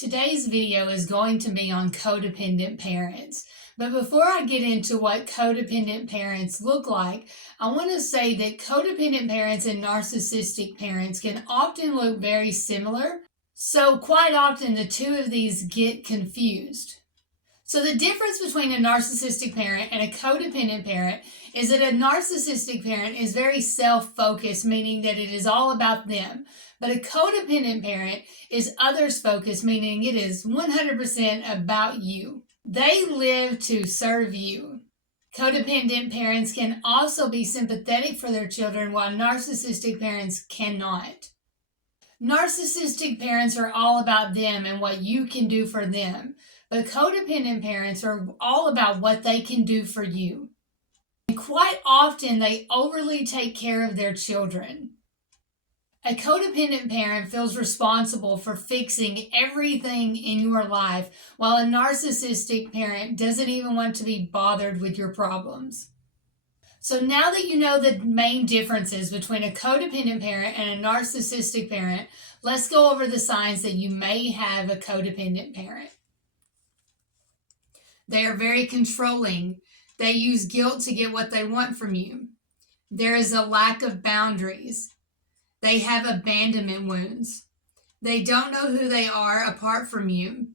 Today's video is going to be on codependent parents. But before I get into what codependent parents look like, I want to say that codependent parents and narcissistic parents can often look very similar. So quite often the two of these get confused. So the difference between a narcissistic parent and a codependent parent is that a narcissistic parent is very self-focused, meaning that it is all about them. But a codependent parent is others-focused, meaning it is 100% about you. They live to serve you. Codependent parents can also be sympathetic for their children, while narcissistic parents cannot. Narcissistic parents are all about them and what you can do for them. But codependent parents are all about what they can do for you. And quite often, they overly take care of their children. A codependent parent feels responsible for fixing everything in your life, while a narcissistic parent doesn't even want to be bothered with your problems. So now that you know the main differences between a codependent parent and a narcissistic parent, let's go over the signs that you may have a codependent parent. They are very controlling. They use guilt to get what they want from you. There is a lack of boundaries. They have abandonment wounds. They don't know who they are apart from you,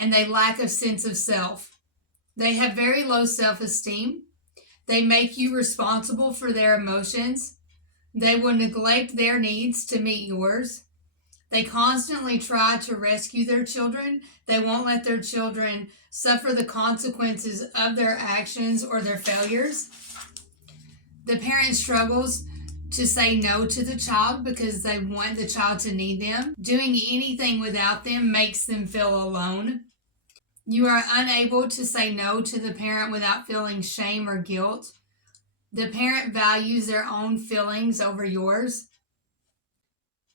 and they lack a sense of self. They have very low self-esteem. They make you responsible for their emotions. They will neglect their needs to meet yours. They constantly try to rescue their children. They won't let their children suffer the consequences of their actions or their failures. The parent struggles to say no to the child because they want the child to need them. Doing anything without them makes them feel alone. You are unable to say no to the parent without feeling shame or guilt. The parent values their own feelings over yours.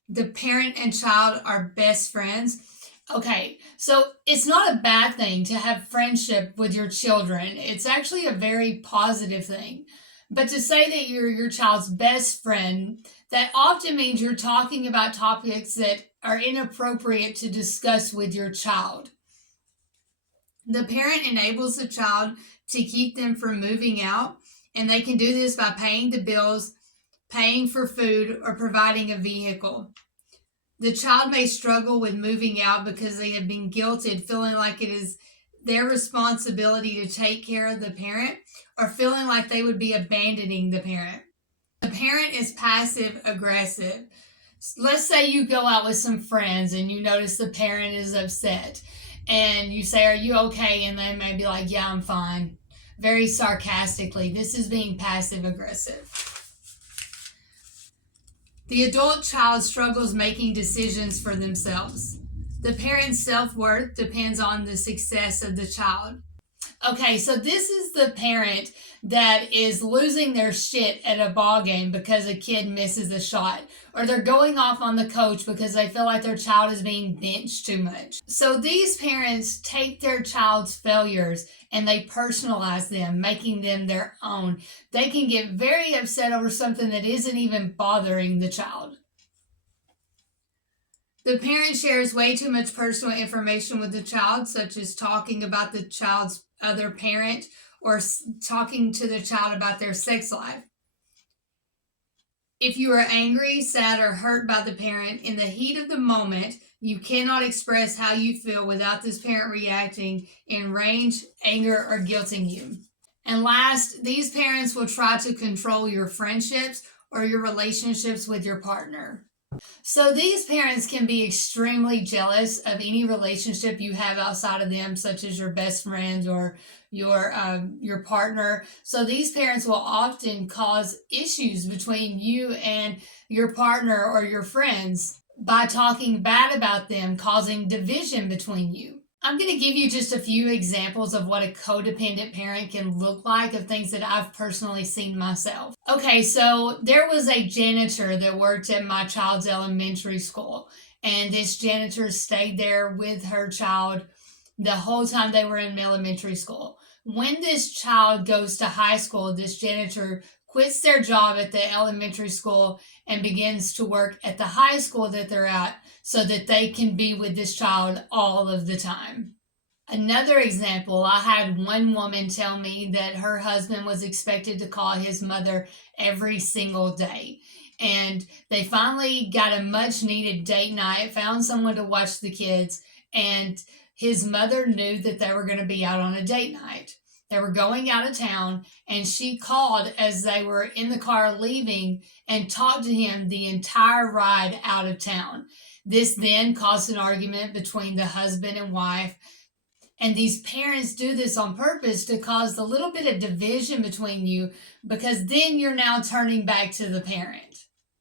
The parent and child are best friends. Okay, so it's not a bad thing to have friendship with your children. It's actually a very positive thing. But to say that you're your child's best friend, that often means you're talking about topics that are inappropriate to discuss with your child. The parent enables the child to keep them from moving out, and they can do this by paying the bills, paying for food, or providing a vehicle. The child may struggle with moving out because they have been guilted, feeling like it is their responsibility to take care of the parent, or feeling like they would be abandoning the parent. The parent is passive aggressive. Let's say you go out with some friends and you notice the parent is upset, and you say, "Are you okay?" And they may be like, "Yeah, I'm fine." Very sarcastically. This is being passive aggressive. The adult child struggles making decisions for themselves. The parent's self-worth depends on the success of the child. Okay, so this is the parent that is losing their shit at a ball game because a kid misses a shot, or they're going off on the coach because they feel like their child is being benched too much. So these parents take their child's failures and they personalize them, making them their own. They can get very upset over something that isn't even bothering the child. The parent shares way too much personal information with the child, such as talking about the child's other parent or talking to the child about their sex life. If you are angry, sad, or hurt by the parent in the heat of the moment, you cannot express how you feel without this parent reacting in rage, anger, or guilting you. And last, these parents will try to control your friendships or your relationships with your partner. So these parents can be extremely jealous of any relationship you have outside of them, such as your best friends or your partner. So these parents will often cause issues between you and your partner or your friends by talking bad about them, causing division between you. I'm going to give you just a few examples of what a codependent parent can look like, of things that I've personally seen myself. Okay, so there was a janitor that worked at my child's elementary school, and this janitor stayed there with her child the whole time they were in elementary school. When this child goes to high school, this janitor quits their job at the elementary school and begins to work at the high school that they're at so that they can be with this child all of the time. Another example, I had one woman tell me that her husband was expected to call his mother every single day. And they finally got a much needed date night, found someone to watch the kids, and his mother knew that they were going to be out on a date night. They were going out of town, and she called as they were in the car leaving and talked to him the entire ride out of town. This then caused an argument between the husband and wife. And these parents do this on purpose to cause a little bit of division between you, because then you're now turning back to the parent.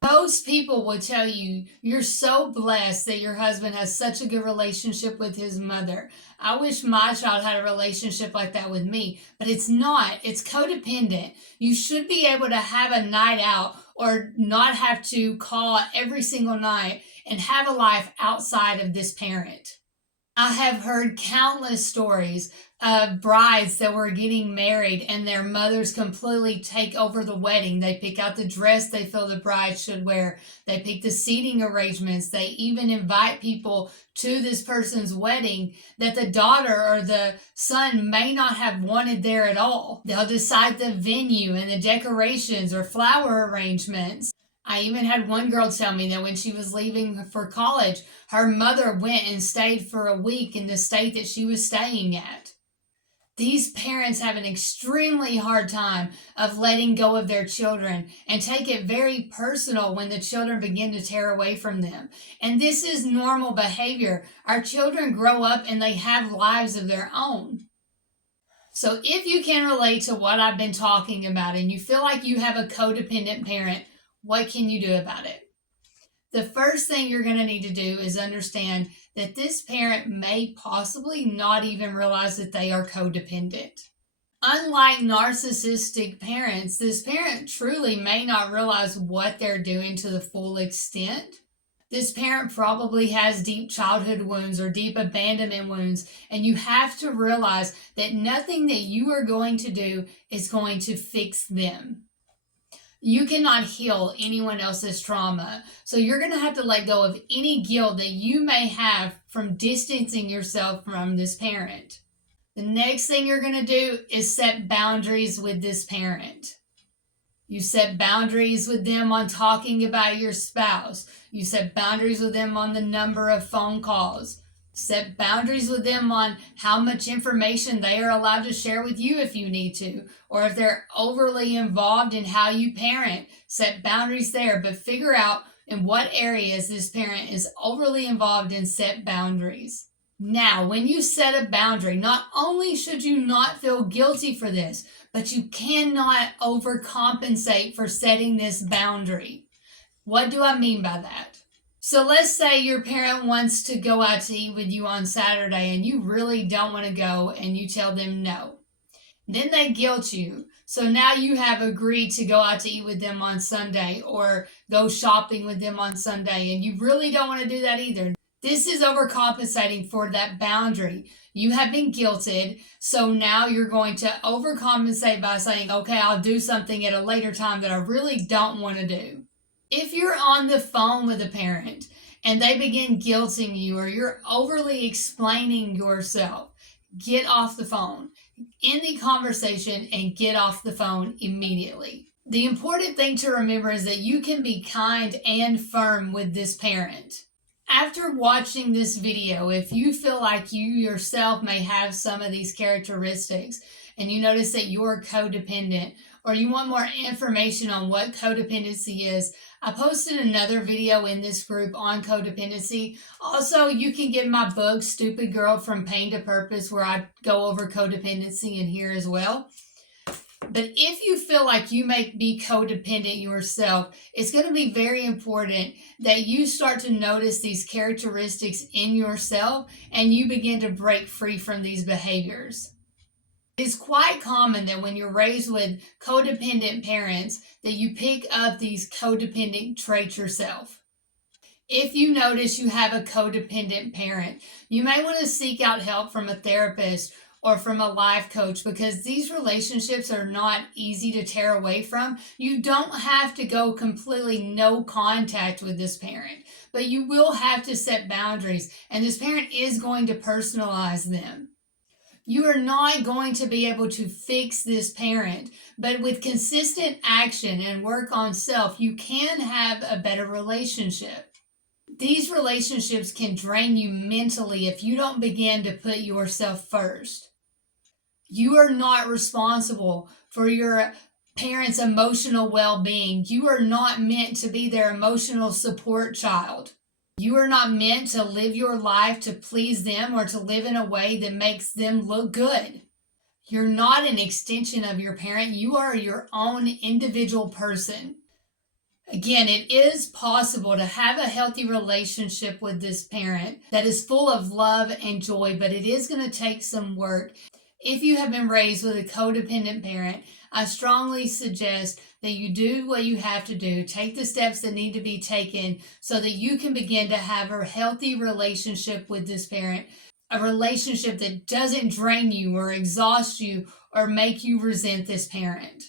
Most people will tell you you're so blessed that your husband has such a good relationship with his mother. I wish my child had a relationship like that with me, but it's not. It's codependent. You should be able to have a night out or not have to call every single night and have a life outside of this parent. I have heard countless stories of brides that were getting married and their mothers completely take over the wedding. They pick out the dress they feel the bride should wear. They pick the seating arrangements. They even invite people to this person's wedding that the daughter or the son may not have wanted there at all. They'll decide the venue and the decorations or flower arrangements. I even had one girl tell me that when she was leaving for college, her mother went and stayed for a week in the state that she was staying at. These parents have an extremely hard time of letting go of their children and take it very personal when the children begin to tear away from them. And this is normal behavior. Our children grow up and they have lives of their own. So if you can relate to what I've been talking about and you feel like you have a codependent parent, what can you do about it? The first thing you're going to need to do is understand that this parent may possibly not even realize that they are codependent. Unlike narcissistic parents, this parent truly may not realize what they're doing to the full extent. This parent probably has deep childhood wounds or deep abandonment wounds, and you have to realize that nothing that you are going to do is going to fix them. You cannot heal anyone else's trauma. So you're going to have to let go of any guilt that you may have from distancing yourself from this parent. The next thing you're going to do is set boundaries with this parent. You set boundaries with them on talking about your spouse. You set boundaries with them on the number of phone calls. Set boundaries with them on how much information they are allowed to share with you if you need to, or if they're overly involved in how you parent. Set boundaries there, but figure out in what areas this parent is overly involved and set boundaries. Now, when you set a boundary, not only should you not feel guilty for this, but you cannot overcompensate for setting this boundary. What do I mean by that? So let's say your parent wants to go out to eat with you on Saturday and you really don't want to go and you tell them no. Then they guilt you. So now you have agreed to go out to eat with them on Sunday or go shopping with them on Sunday and you really don't want to do that either. This is overcompensating for that boundary. You have been guilted, so now you're going to overcompensate by saying, okay, I'll do something at a later time that I really don't want to do. If you're on the phone with a parent and they begin guilting you or you're overly explaining yourself, get off the phone. End the conversation and get off the phone immediately. The important thing to remember is that you can be kind and firm with this parent. After watching this video, if you feel like you yourself may have some of these characteristics and you notice that you're codependent or you want more information on what codependency is, I posted another video in this group on codependency. Also, you can get my book, Stupid Girl from Pain to Purpose, where I go over codependency in here as well. But if you feel like you may be codependent yourself, it's going to be very important that you start to notice these characteristics in yourself and you begin to break free from these behaviors. It's quite common that when you're raised with codependent parents that you pick up these codependent traits yourself. If you notice you have a codependent parent, you may want to seek out help from a therapist or from a life coach, because these relationships are not easy to tear away from. You don't have to go completely no contact with this parent, but you will have to set boundaries, and this parent is going to personalize them. You are not going to be able to fix this parent, but with consistent action and work on self, you can have a better relationship. These relationships can drain you mentally if you don't begin to put yourself first. You are not responsible for your parents' emotional well being. You are not meant to be their emotional support child. You are not meant to live your life to please them or to live in a way that makes them look good. You're not an extension of your parent. You are your own individual person. Again, it is possible to have a healthy relationship with this parent that is full of love and joy, but it is going to take some work. If you have been raised with a codependent parent, I strongly suggest that you do what you have to do. Take the steps that need to be taken so that you can begin to have a healthy relationship with this parent, a relationship that doesn't drain you or exhaust you or make you resent this parent.